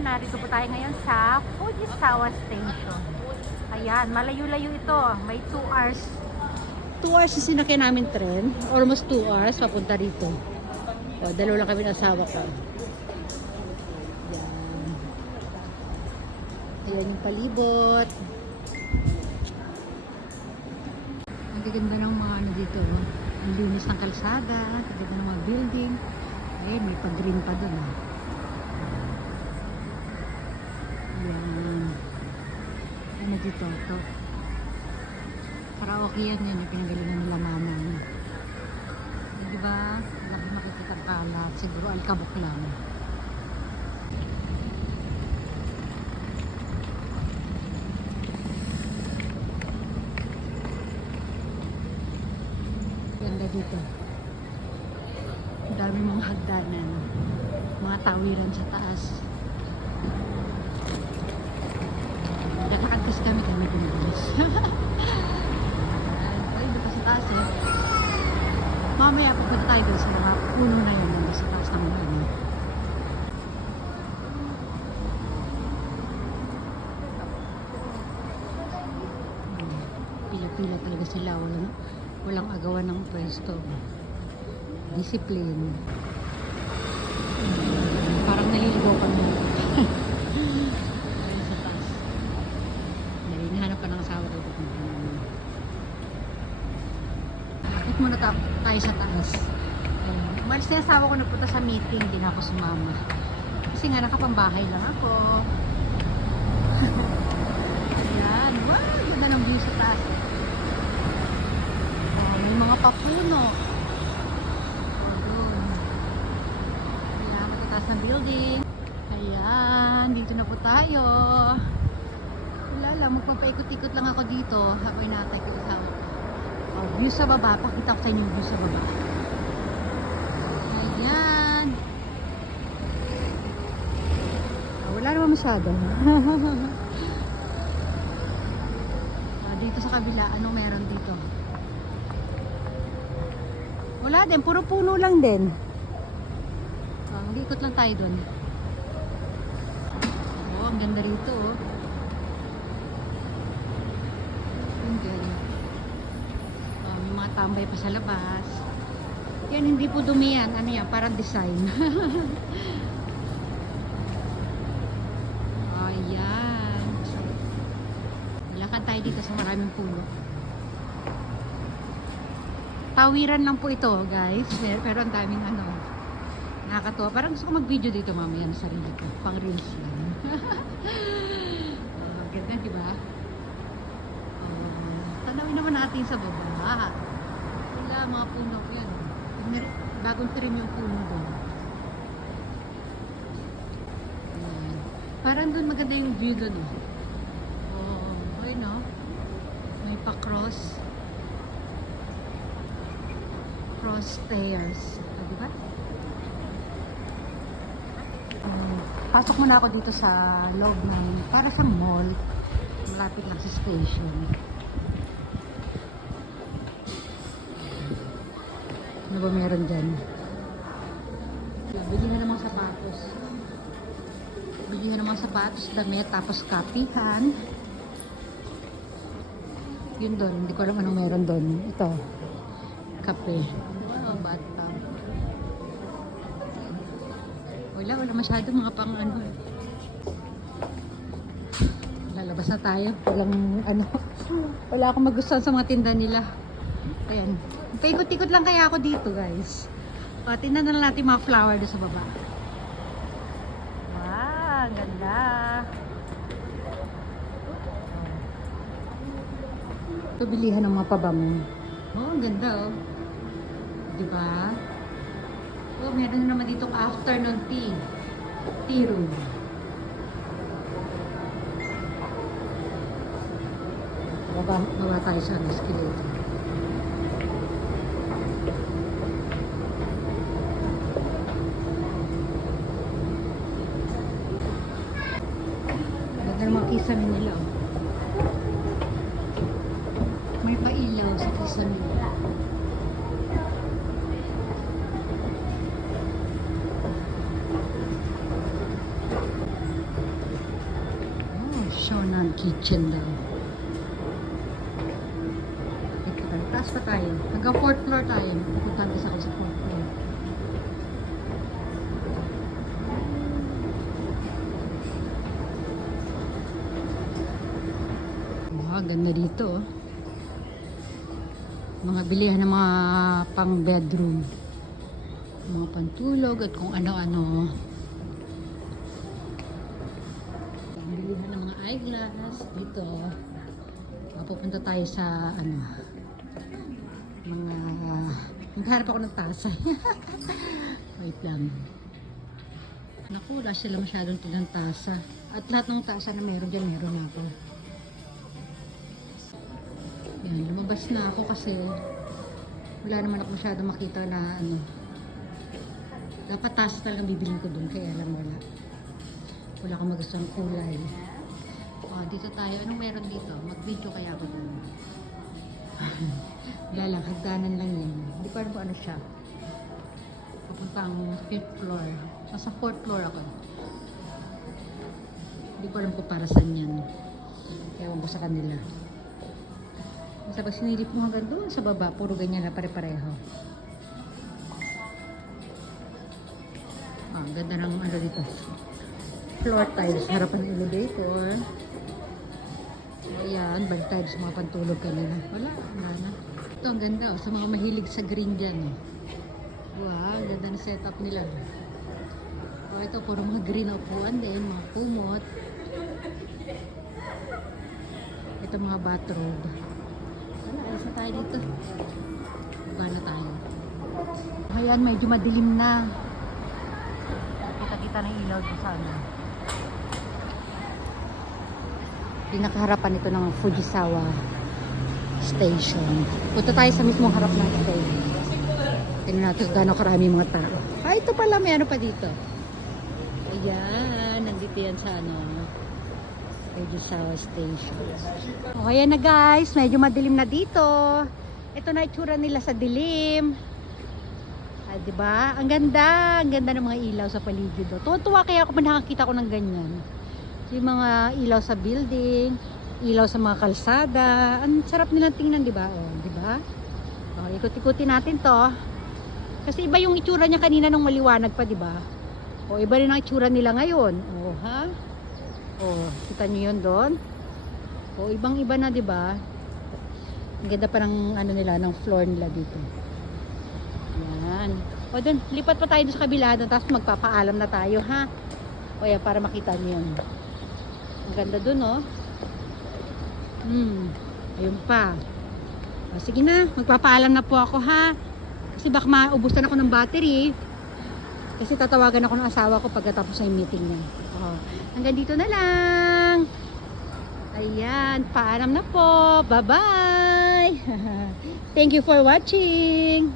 narito po tayo ngayon sa Fujisawa Station. Ayan, malayo-layo ito. May 2 hours. 2 hours yung sinakyan namin tren. Almost 2 hours papunta dito. O, dalawa lang kami ng asawa ko. Ayan. Ayan yung palibot. Ang gaganda ng mga ano dito. Ang linis ng kalsada. Ang gaganda ng mga building. Ayan, may pag-green pa dun. Ayan. Ano dito? Ito. Karaoke yan yun. Yung pinagalingan nila manang. Diba? Lagi makikita ang kalat. Siguro alkabok lang. Ganda dito. Ang dami mga hagdanan. Mga tawiran sa taas. Lakad kasi kami pinubulis. Ay, dito sa taas eh. Mamaya pupunta tayo doon sa mga puno na yun nandun sa taas ng mga ano. Pila-pila talaga sila. Walang agawan ng pwesto. Discipline. Parang naliligaw kami. Ayun sa taas. Hinahanap ka ng asawa dito. Akit muna tayo sa taas. Umalis na asawa ko nagpunta sa meeting. Hindi na ako sumama. Kasi nga nakapambahay lang ako. Ayan. Wow! Ganda ng view sa taas. May mga papuno. Ayan, matataas ng building. Ayan, dito na po tayo. Wala lang, magpapaikot-ikot lang ako dito habang inaantay ko asawa ko. Oh, view sa baba. Pakita ko sa inyo yung view sa baba. Ayan. Oh, wala naman masyado. Dito sa kabila, anong meron dito? Wala din, puro puno lang din. Mag-ikot lang tayo doon. Oh, ang ganda rito oh. Ang ganda. May mga tambay pa sa labas. Yan, hindi po dumi yan. Ano yan, parang design. Ayan. Lakad tayo dito sa maraming puno. Tawiran lang po ito, guys. Pero ang daming ano. Nakakatuwa. Parang gusto ko mag-video dito mamaya sa sarili ko. Pang reels lang. Ganda, di ba? Tanawin naman natin sa baba. Wala, mga puno ko yan. Bagong trim yung puno doon. Parang doon maganda yung view doon. Okay, no? May pa-cross. Cross stairs. Diba? Pasok muna ako dito sa loob ng para sa mall. Malapit lang sa station. Ano ba meron dyan? Bili na ng mga sapatos. Bili na ng mga sapatos, damit, tapos kapihan. Yun doon. Hindi ko alam anong meron doon. Ito. Kape. Wow, bathtub. Wala masyado mga pang ano. Lalabas na tayo. Walang ano. Wala akong magustuhan sa mga tinda nila. Ayan. Paikot-ikot lang kaya ako dito, guys. Tingnan na lang natin mga flower doon sa baba. Wow, ganda. Ito bilihan ng mga pabango. Oh, ang ganda oh. Diba? Oh, meron naman ditong afternoon tea. Tea room. Baba tayo sa escalator. Ganda ng mga kisame nila oh. May pailaw sa kisame nila. Shonan Kitchen daw. Taas pa tayo. Hanggang 4th floor tayo. Pupuntahan isa ko sa 4th floor. Wow, ganda dito. Oh. Mga bilihan ng mga pang bedroom. Mga pantulog at kung ano-ano. Bilihan ng mga eyeglass dito. Pupunta tayo sa ano, mga naghanap ako ng tasa. Wait lang. Naku, wala sila masyadong tigang tasa. At lahat ng tasa na meron dyan, meron na ako. Yan, lumabas na ako kasi wala naman ako masyadong makita na ano. Dapat tasa talagang bibilin ko dun, kaya lang wala. Wala akong magustuhan kulay. Dito tayo. Anong meron dito? Mag-video kaya ako dun. Wala lang, hagdanan lang yan. Hindi ko alam kung ano siya. Papunta ang 5th floor. Nasa 4th floor ako. Hindi ko alam kung para saan yan. Ewan ko sa kanila. Basta pag sinilip mo hanggang doon sa baba, puro ganyan na pare-pareho. Ganda ng ano dito. Floor tiles, harapan ng elevator. Ayan, balik tayo sa mga pantulog kanina. Wala na. Ito, ang ganda. Sa mga mahilig sa green dyan. Wow, ganda na setup nila. Ito, puro mga green na upuan din. Mga kumot. Ito, mga bathrobe. Wala, alis na tayo dito. Buka na tayo. Ayan, medyo madilim na. Kita-kita na ilaw doon sa ano. Pinakaharapan ito ng Fujisawa Station. Punta tayo sa mismong harap ng station. Tingnan natin gano'ng karami mga tao. Ito pala, may ano pa dito. Ayan, nandito yan sa ano, Fujisawa Station. O, ayan na guys, medyo madilim na dito. Ito na itsura nila sa dilim. Diba? Ang ganda ng mga ilaw sa paligid. Tuwa kaya ako nakakita ko ng ganyan. Yung mga ilaw sa building, ilaw sa mga kalsada. Ang sarap nilang tingnan, di ba? Oh, di ba? Oh, ikot-ikutin natin 'to. Kasi iba yung itsura niya kanina nung maliwanag pa, di ba? Oh, iba rin ang itsura nila ngayon. Oh, ha? Oh, kita niyo 'yon doon? Oh, ibang-iba na, di ba? Ang ganda pa ng ano nila, ng floor nila dito. Yan. O doon, lipat pa tayo doon sa kabila doon, tapos magpapaalam na tayo, ha? O yan, para makita niyo 'yon. Ang ganda dun, oh. Ayun pa. O, sige na, magpapaalam na po ako, ha. Kasi baka maubusan ako ng battery. Kasi tatawagan ako ng asawa ko pagkatapos ng meeting niya. O, hanggang dito na lang. Ayan, paalam na po. Bye-bye. Thank you for watching.